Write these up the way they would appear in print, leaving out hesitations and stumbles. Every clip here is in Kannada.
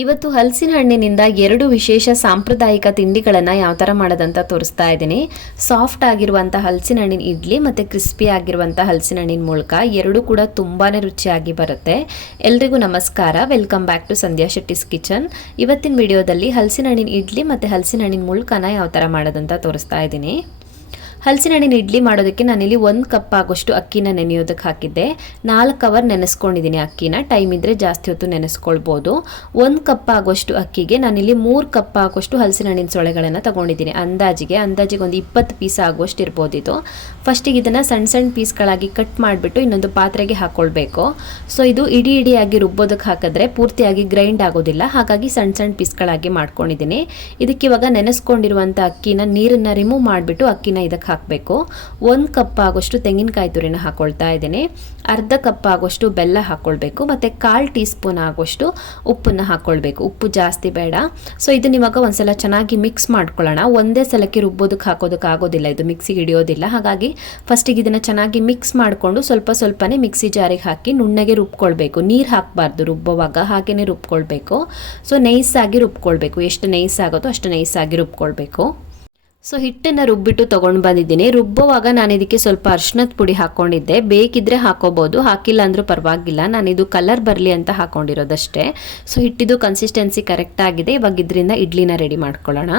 ಇವತ್ತು ಹಲಸಿನ ಹಣ್ಣಿನಿಂದ ಎರಡು ವಿಶೇಷ ಸಾಂಪ್ರದಾಯಿಕ ತಿಂಡಿಗಳನ್ನು ಯಾವ ಥರ ಮಾಡೋದಂತ ತೋರಿಸ್ತಾ ಇದ್ದೀನಿ. ಸಾಫ್ಟ್ ಆಗಿರುವಂಥ ಹಲಸಿನ ಹಣ್ಣಿನ ಇಡ್ಲಿ ಮತ್ತು ಕ್ರಿಸ್ಪಿ ಆಗಿರುವಂಥ ಹಲಸಿನ ಹಣ್ಣಿನ ಮೂಲಕ ಎರಡೂ ಕೂಡ ತುಂಬಾ ರುಚಿಯಾಗಿ ಬರುತ್ತೆ. ಎಲ್ರಿಗೂ ನಮಸ್ಕಾರ, welcome back to Sandhya Shetty's kitchen. ಇವತ್ತಿನ ವಿಡಿಯೋದಲ್ಲಿ ಹಲಸಿನ ಹಣ್ಣಿನ ಇಡ್ಲಿ ಮತ್ತು ಹಲಸಿನ ಹಣ್ಣಿನ ಮೂಲಕನ ಯಾವ ಥರ ಮಾಡೋದಂತ ತೋರಿಸ್ತಾ ಇದ್ದೀನಿ. ಹಲಸಿನ ಹಣ್ಣಿನ ಇಡ್ಲಿ ಮಾಡೋದಕ್ಕೆ ನಾನಿಲ್ಲಿ 1 ಕಪ್ ಆಗೋಷ್ಟು ಅಕ್ಕಿನ ನೆನೆಯೋದಕ್ಕೆ ಹಾಕಿದ್ದೆ. 4 ಅವರ್ ನೆನೆಸ್ಕೊಂಡಿದ್ದೀನಿ ಅಕ್ಕಿನ. ಟೈಮ್ ಇದ್ದರೆ ಜಾಸ್ತಿ ಹೊತ್ತು ನೆನೆಸ್ಕೊಳ್ಬೋದು. 1 ಕಪ್ ಆಗೋಷ್ಟು ಅಕ್ಕಿಗೆ ನಾನಿಲ್ಲಿ 3 ಕಪ್ ಆಗೋಷ್ಟು ಹಲಸಿನ ಹಣ್ಣಿನ ಸೊಳೆಗಳನ್ನು ತೊಗೊಂಡಿದ್ದೀನಿ. ಅಂದಾಜಿಗೆ ಒಂದು 20 ಪೀಸ್ ಆಗೋಷ್ಟು ಇರ್ಬೋದು ಇದು. ಫಸ್ಟಿಗೆ ಇದನ್ನು ಸಣ್ಣ ಸಣ್ಣ ಪೀಸ್ಗಳಾಗಿ ಕಟ್ ಮಾಡಿಬಿಟ್ಟು ಇನ್ನೊಂದು ಪಾತ್ರೆಗೆ ಹಾಕ್ಕೊಳ್ಬೇಕು. ಸೊ ಇದು ಇಡಿಯಾಗಿ ರುಬ್ಬೋದಕ್ಕೆ ಹಾಕಿದ್ರೆ ಪೂರ್ತಿಯಾಗಿ ಗ್ರೈಂಡ್ ಆಗೋದಿಲ್ಲ, ಹಾಗಾಗಿ ಸಣ್ಣ ಸಣ್ಣ ಪೀಸ್ಗಳಾಗಿ ಮಾಡ್ಕೊಂಡಿದ್ದೀನಿ. ಇದಕ್ಕೆ ಇವಾಗ ನೆನೆಸ್ಕೊಂಡಿರುವಂಥ ಅಕ್ಕಿನ ನೀರನ್ನು ರಿಮೂವ್ ಮಾಡಿಬಿಟ್ಟು ಅಕ್ಕಿನ ಇದಕ್ಕೆ ಹಾಕಬೇಕು. 1 ಕಪ್ ಆಗೋಷ್ಟು ತೆಂಗಿನಕಾಯಿ ತುರಿನ ಹಾಕೊಳ್ತಾ ಇದ್ದೀನಿ. ಅರ್ಧ ಕಪ್ ಆಗೋಷ್ಟು ಬೆಲ್ಲ ಹಾಕೊಳ್ಬೇಕು. ಮತ್ತು 1/4 ಟೀ ಸ್ಪೂನ್ ಆಗೋಷ್ಟು ಉಪ್ಪನ್ನು ಹಾಕೊಳ್ಬೇಕು. ಉಪ್ಪು ಜಾಸ್ತಿ ಬೇಡ. ಸೊ ಇದನ್ನ ಇವಾಗ ಒಂದ್ಸಲ ಚೆನ್ನಾಗಿ ಮಿಕ್ಸ್ ಮಾಡ್ಕೊಳ್ಳೋಣ. ಒಂದೇ ಸಲಕ್ಕೆ ರುಬ್ಬೋದಕ್ಕೆ ಹಾಕೋದಕ್ಕೆ ಆಗೋದಿಲ್ಲ, ಇದು ಮಿಕ್ಸಿಗೆ ಹಿಡಿಯೋದಿಲ್ಲ. ಹಾಗಾಗಿ ಫಸ್ಟಿಗೆ ಇದನ್ನು ಚೆನ್ನಾಗಿ ಮಿಕ್ಸ್ ಮಾಡಿಕೊಂಡು ಸ್ವಲ್ಪನೇ ಮಿಕ್ಸಿ ಜಾರಿಗೆ ಹಾಕಿ ನುಣ್ಣಗೆ ರುಬ್ಕೊಳ್ಬೇಕು. ನೀರು ಹಾಕಬಾರ್ದು ರುಬ್ಬುವಾಗ, ಹಾಗೇನೆ ರುಬ್ಕೊಳ್ಬೇಕು. ಸೊ ನೈಸಾಗಿ ರುಬ್ಕೊಳ್ಬೇಕು. ಎಷ್ಟು ನೈಸ್ ಆಗುತ್ತೋ ಅಷ್ಟು ನೈಸಾಗಿ ರುಬ್ಕೊಳ್ಬೇಕು. ಸೊ ಹಿಟ್ಟನ್ನು ರುಬ್ಬಿಟ್ಟು ತೊಗೊಂಡು ಬಂದಿದ್ದೀನಿ. ರುಬ್ಬುವಾಗ ನಾನು ಇದಕ್ಕೆ ಸ್ವಲ್ಪ ಅರಿಶಿಣದ ಪುಡಿ ಹಾಕ್ಕೊಂಡಿದ್ದೆ. ಬೇಕಿದ್ರೆ ಹಾಕೋಬೋದು, ಹಾಕಿಲ್ಲ ಅಂದರೂ ಪರವಾಗಿಲ್ಲ. ನಾನಿದು ಕಲರ್ ಬರಲಿ ಅಂತ ಹಾಕ್ಕೊಂಡಿರೋದಷ್ಟೇ. ಸೊ ಹಿಟ್ಟಿದು ಕನ್ಸಿಸ್ಟೆನ್ಸಿ ಕರೆಕ್ಟ್ ಆಗಿದೆ. ಇವಾಗ ಇದರಿಂದ ಇಡ್ಲಿನ ರೆಡಿ ಮಾಡ್ಕೊಳ್ಳೋಣ.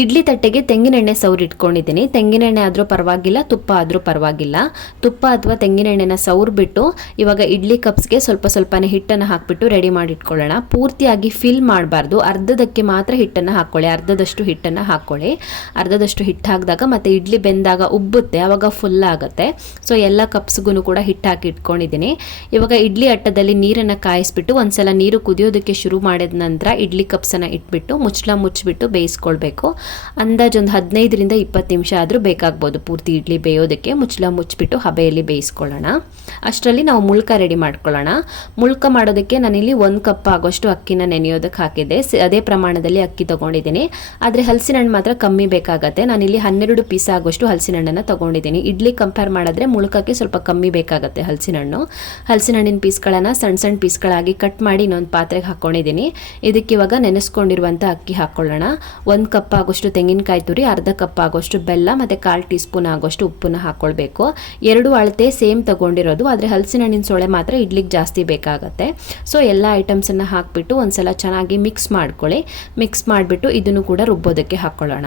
ಇಡ್ಲಿ ತಟ್ಟೆಗೆ ತೆಂಗಿನೆಣ್ಣೆ ಸೌರು ಇಟ್ಕೊಂಡಿದ್ದೀನಿ. ತೆಂಗಿನೆಣ್ಣೆ ಆದರೂ ಪರವಾಗಿಲ್ಲ, ತುಪ್ಪ ಆದರೂ ಪರವಾಗಿಲ್ಲ. ತುಪ್ಪ ಅಥವಾ ತೆಂಗಿನೆಣ್ಣೆನ ಸೌರ್ಬಿಟ್ಟು ಇವಾಗ ಇಡ್ಲಿ ಕಪ್ಸ್ಗೆ ಸ್ವಲ್ಪನೇ ಹಿಟ್ಟನ್ನು ಹಾಕಿಬಿಟ್ಟು ರೆಡಿ ಮಾಡಿ ಇಟ್ಕೊಳ್ಳೋಣ. ಪೂರ್ತಿಯಾಗಿ ಫಿಲ್ ಮಾಡಬಾರ್ದು, ಅರ್ಧದಕ್ಕೆ ಮಾತ್ರ ಹಿಟ್ಟನ್ನು ಹಾಕ್ಕೊಳ್ಳಿ. ಅರ್ಧದಷ್ಟು ಹಿಟ್ಟನ್ನು ಹಾಕ್ಕೊಳ್ಳಿ. ಅರ್ಧದಷ್ಟು ಹಿಟ್ಟು ಹಾಕಿದಾಗ ಮತ್ತು ಇಡ್ಲಿ ಬೆಂದಾಗ ಉಬ್ಬುತ್ತೆ, ಆವಾಗ ಫುಲ್ ಆಗುತ್ತೆ. ಸೊ ಎಲ್ಲ ಕಪ್ಸ್ಗೂ ಕೂಡ ಹಿಟ್ಟು ಹಾಕಿ ಇಟ್ಕೊಂಡಿದ್ದೀನಿ. ಇವಾಗ ಇಡ್ಲಿ ಅಟ್ಟದಲ್ಲಿ ನೀರನ್ನು ಕಾಯಿಸ್ಬಿಟ್ಟು ಒಂದ್ಸಲ ನೀರು ಕುದಿಯೋದಕ್ಕೆ ಶುರು ಮಾಡಿದ ನಂತರ ಇಡ್ಲಿ ಕಪ್ಸನ್ನು ಇಟ್ಬಿಟ್ಟು ಮುಚ್ಚಿಬಿಟ್ಟು ಬೇಯಿಸ್ಕೊಳ್ಬೇಕು. ಅಂದಾಜು ಒಂದು 15ರಿಂದ 20 ನಿಮಿಷ ಆದರೂ ಬೇಕಾಗ್ಬೋದು ಪೂರ್ತಿ ಇಡ್ಲಿ ಬೇಯೋದಕ್ಕೆ. ಮುಚ್ಚಿಬಿಟ್ಟು ಹಬೆಯಲ್ಲಿ ಬೇಯಿಸ್ಕೊಳ್ಳೋಣ. ಅಷ್ಟರಲ್ಲಿ ನಾವು ಮುಳ್ಕ ರೆಡಿ ಮಾಡ್ಕೊಳ್ಳೋಣ. ಮುಳ್ಕ ಮಾಡೋದಕ್ಕೆ ನಾನಿಲ್ಲಿ 1 ಕಪ್ ಆಗೋಷ್ಟು ಅಕ್ಕಿನ ನೆನೆಯೋದಕ್ಕೆ ಹಾಕಿದ್ದೆ. ಅದೇ ಪ್ರಮಾಣದಲ್ಲಿ ಅಕ್ಕಿ ತೊಗೊಂಡಿದ್ದೀನಿ. ಆದರೆ ಹಲಸಿನ ಹಣ್ಣು ಮಾತ್ರ ಕಮ್ಮಿ ಬೇಕಾಗತ್ತೆ. ನಾನಿಲ್ಲಿ 12 ಪೀಸ್ ಆಗೋಷ್ಟು ಹಲಸಿನ ಹಣ್ಣನ್ನು ತೊಗೊಂಡಿದ್ದೀನಿ. ಇಡ್ಲಿ ಕಂಪೇರ್ ಮಾಡಿದ್ರೆ ಮುಳ್ಕಕ್ಕೆ ಸ್ವಲ್ಪ ಕಮ್ಮಿ ಬೇಕಾಗುತ್ತೆ ಹಲಸಿನ ಹಣ್ಣಿನ ಪೀಸ್ಗಳನ್ನು ಸಣ್ಣ ಪೀಸ್ಗಳಾಗಿ ಕಟ್ ಮಾಡಿ ಇನ್ನೊಂದು ಪಾತ್ರೆಗೆ ಹಾಕ್ಕೊಂಡಿದ್ದೀನಿ. ಇದಕ್ಕೆ ಇವಾಗ ನೆನೆಸ್ಕೊಂಡಿರುವಂಥ ಅಕ್ಕಿ ಹಾಕ್ಕೊಳ್ಳೋಣ. 1 ಕಪ್ ಆಗೋಷ್ಟು ತೆಂಗಿನಕಾಯಿ ತುರಿ, ಅರ್ಧ ಕಪ್ ಆಗೋಷ್ಟು ಬೆಲ್ಲ ಮತ್ತು 1/4 ಟೀ ಸ್ಪೂನ್ ಆಗೋಷ್ಟು ಉಪ್ಪನ್ನು ಹಾಕ್ಕೊಳ್ಬೇಕು. 2 ಅಳತೆ ಸೇಮ್ ತಗೊಂಡಿರೋದು, ಆದರೆ ಹಲಸಿನ ಹಣ್ಣಿನ ಸೊಳೆ ಮಾತ್ರ ಇಡ್ಲಿಗೆ ಜಾಸ್ತಿ ಬೇಕಾಗತ್ತೆ. ಸೊ ಎಲ್ಲ ಐಟಮ್ಸನ್ನು ಹಾಕಿಬಿಟ್ಟು ಒಂದ್ಸಲ ಚೆನ್ನಾಗಿ ಮಿಕ್ಸ್ ಮಾಡ್ಕೊಳ್ಳಿ. ಮಿಕ್ಸ್ ಮಾಡಿಬಿಟ್ಟು ಇದನ್ನು ಕೂಡ ರುಬ್ಬೋದಕ್ಕೆ ಹಾಕ್ಕೊಳ್ಳೋಣ.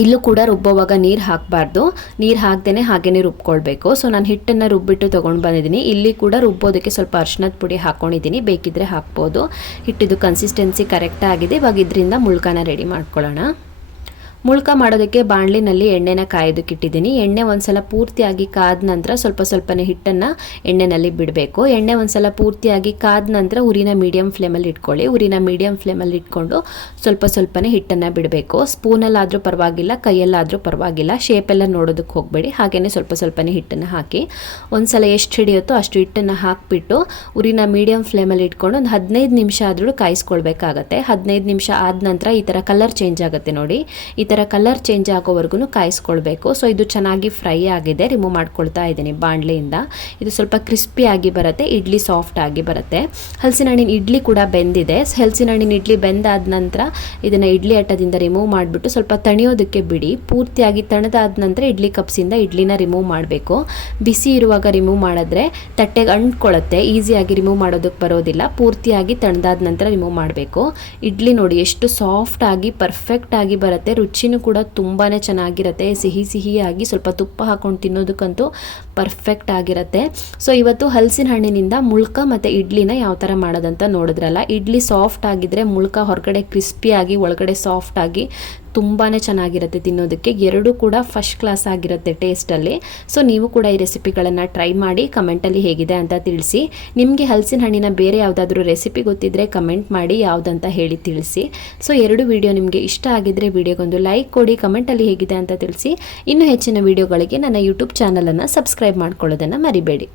ಇಲ್ಲೂ ಕೂಡ ರುಬ್ಬೋವಾಗ ನೀರು ಹಾಕಬಾರ್ದು, ನೀರು ಹಾಕ್ದೇ ಹಾಗೇನೆ ರುಬ್ಕೊಳ್ಬೇಕು. ಸೊ ನಾನು ಹಿಟ್ಟನ್ನು ರುಬ್ಬಿಟ್ಟು ತೊಗೊಂಡು ಬಂದಿದ್ದೀನಿ. ಇಲ್ಲಿ ಕೂಡ ರುಬ್ಬೋದಕ್ಕೆ ಸ್ವಲ್ಪ ಅರಿಶಿಣದ ಪುಡಿ ಹಾಕ್ಕೊಂಡಿದ್ದೀನಿ, ಬೇಕಿದ್ರೆ ಹಾಕ್ಬೋದು. ಹಿಟ್ಟಿದು ಕನ್ಸಿಸ್ಟೆನ್ಸಿ ಕರೆಕ್ಟ್ ಆಗಿದೆ. ಇವಾಗ ಇದರಿಂದ ಮುಳ್ಕನ ರೆಡಿ ಮಾಡ್ಕೊಳ್ಳೋಣ. ಮುಳ್ಕ ಮಾಡೋದಕ್ಕೆ ಬಾಣಲಿನಲ್ಲಿ ಎಣ್ಣೆನ ಕಾಯೋದಕ್ಕೆ ಇಟ್ಟಿದ್ದೀನಿ. ಎಣ್ಣೆ ಒಂದ್ಸಲ ಪೂರ್ತಿಯಾಗಿ ಕಾದ ನಂತರ ಸ್ವಲ್ಪನೇ ಹಿಟ್ಟನ್ನು ಎಣ್ಣೆನಲ್ಲಿ ಬಿಡಬೇಕು. ಎಣ್ಣೆ ಒಂದ್ಸಲ ಪೂರ್ತಿಯಾಗಿ ಕಾದ ನಂತರ ಉರಿನ ಮೀಡಿಯಂ ಫ್ಲೇಮಲ್ಲಿ ಇಟ್ಕೊಳ್ಳಿ. ಉರಿನ ಮೀಡಿಯಂ ಫ್ಲೇಮಲ್ಲಿ ಇಟ್ಕೊಂಡು ಸ್ವಲ್ಪನೇ ಹಿಟ್ಟನ್ನು ಬಿಡಬೇಕು. ಸ್ಪೂನಲ್ಲಾದರೂ ಪರವಾಗಿಲ್ಲ, ಕೈಯಲ್ಲಾದರೂ ಪರವಾಗಿಲ್ಲ. ಶೇಪೆಲ್ಲ ನೋಡೋದಕ್ಕೆ ಹೋಗಬೇಡಿ. ಹಾಗೆಯೇ ಸ್ವಲ್ಪನೇ ಹಿಟ್ಟನ್ನು ಹಾಕಿ ಒಂದ್ಸಲ ಎಷ್ಟು ಹಿಡಿಯುತ್ತೋ ಅಷ್ಟು ಹಿಟ್ಟನ್ನು ಹಾಕಿಬಿಟ್ಟು ಉರಿನ ಮೀಡಿಯಂ ಫ್ಲೇಮಲ್ಲಿ ಇಟ್ಕೊಂಡು ಒಂದು 15 ನಿಮಿಷ ಆದರೂ ಕಾಯಿಸ್ಕೊಳ್ಬೇಕಾಗತ್ತೆ. 15 ನಿಮಿಷ ಆದ ನಂತರ ಈ ಥರ ಕಲರ್ ಚೇಂಜ್ ಆಗುತ್ತೆ ನೋಡಿ. ಈ ಥರ ಕಲರ್ ಚೇಂಜ್ ಆಗೋವರೆಗೂ ಕಾಯಿಸ್ಕೊಳ್ಬೇಕು. ಸೊ ಇದು ಚೆನ್ನಾಗಿ ಫ್ರೈ ಆಗಿದೆ. ರಿಮೂವ್ ಮಾಡ್ಕೊಳ್ತಾ ಇದ್ದೀನಿ ಬಾಣಲೆಯಿಂದ. ಇದು ಸ್ವಲ್ಪ ಕ್ರಿಸ್ಪಿ ಆಗಿ ಬರುತ್ತೆ, ಇಡ್ಲಿ ಸಾಫ್ಟ್ ಆಗಿ ಬರುತ್ತೆ. ಹಲಸಿನ ಹಣ್ಣಿನ ಇಡ್ಲಿ ಕೂಡ ಬೆಂದಿದೆ. ಹಲಸಿನ ಹಣ್ಣಿನ ಇಡ್ಲಿ ಬೆಂದಾದ ನಂತರ ಇದನ್ನು ಇಡ್ಲಿ ಅಟ್ಟದಿಂದ ರಿಮೂವ್ ಮಾಡಿಬಿಟ್ಟು ಸ್ವಲ್ಪ ತಣಿಯೋದಕ್ಕೆ ಬಿಡಿ. ಪೂರ್ತಿಯಾಗಿ ತಣದಾದ ನಂತರ ಇಡ್ಲಿ ಕಪ್ಸಿಂದ ಇಡ್ಲಿನ ರಿಮೂವ್ ಮಾಡಬೇಕು. ಬಿಸಿ ಇರುವಾಗ ರಿಮೂವ್ ಮಾಡಿದ್ರೆ ತಟ್ಟೆಗೆ ಅಂಟ್ಕೊಳ್ಳುತ್ತೆ, ಈಸಿಯಾಗಿ ರಿಮೂವ್ ಮಾಡೋದಕ್ಕೆ ಬರೋದಿಲ್ಲ. ಪೂರ್ತಿಯಾಗಿ ತಣದಾದ ನಂತರ ರಿಮೂವ್ ಮಾಡಬೇಕು. ಇಡ್ಲಿ ನೋಡಿ ಎಷ್ಟು ಸಾಫ್ಟ್ ಆಗಿ ಪರ್ಫೆಕ್ಟ್ ಆಗಿ ಬರುತ್ತೆ. ರುಚಿನೂ ಕೂಡ ತುಂಬಾ ಚೆನ್ನಾಗಿರುತ್ತೆ. ಸಿಹಿಯಾಗಿ ಸ್ವಲ್ಪ ತುಪ್ಪ ಹಾಕೊಂಡು ತಿನ್ನೋದಕ್ಕಂತೂ ಪರ್ಫೆಕ್ಟ್ ಆಗಿರುತ್ತೆ. ಸೊ ಇವತ್ತು ಹಲಸಿನ ಹಣ್ಣಿನಿಂದ ಮುಳ್ಕ ಮತ್ತು ಇಡ್ಲಿನ ಯಾವ ಥರ ಮಾಡೋದಂತ ನೋಡಿದ್ರಲ್ಲ. ಇಡ್ಲಿ ಸಾಫ್ಟ್ ಆಗಿದ್ರೆ ಮುಳ್ಕ ಹೊರಗಡೆ ಕ್ರಿಸ್ಪಿಯಾಗಿ ಒಳಗಡೆ ಸಾಫ್ಟ್ ಆಗಿ ತುಂಬಾ ಚೆನ್ನಾಗಿರುತ್ತೆ ತಿನ್ನೋದಕ್ಕೆ. ಎರಡೂ ಕೂಡ ಫಸ್ಟ್ ಕ್ಲಾಸ್ ಆಗಿರುತ್ತೆ ಟೇಸ್ಟಲ್ಲಿ. ಸೊ ನೀವು ಕೂಡ ಈ ರೆಸಿಪಿಗಳನ್ನು ಟ್ರೈ ಮಾಡಿ ಕಮೆಂಟಲ್ಲಿ ಹೇಗಿದೆ ಅಂತ ತಿಳಿಸಿ. ನಿಮಗೆ ಹಲಸಿನ ಹಣ್ಣಿನ ಬೇರೆ ಯಾವುದಾದ್ರೂ ರೆಸಿಪಿ ಗೊತ್ತಿದ್ದರೆ ಕಮೆಂಟ್ ಮಾಡಿ, ಯಾವುದಂತ ಹೇಳಿ ತಿಳಿಸಿ. ಸೊ 2 ವಿಡಿಯೋ ನಿಮಗೆ ಇಷ್ಟ ಆಗಿದ್ದರೆ ವಿಡಿಯೋಗೊಂದು ಲೈಕ್ ಕೊಡಿ, ಕಮೆಂಟಲ್ಲಿ ಹೇಗಿದೆ ಅಂತ ತಿಳಿಸಿ. ಇನ್ನೂ ಹೆಚ್ಚಿನ ವಿಡಿಯೋಗಳಿಗೆ ನನ್ನ ಯೂಟ್ಯೂಬ್ ಚಾನಲನ್ನು ಸಬ್ಸ್ಕ್ರೈಬ್ ಮಾಡ್ಕೊಳ್ಳೋದನ್ನು ಮರಿಬೇಡಿ.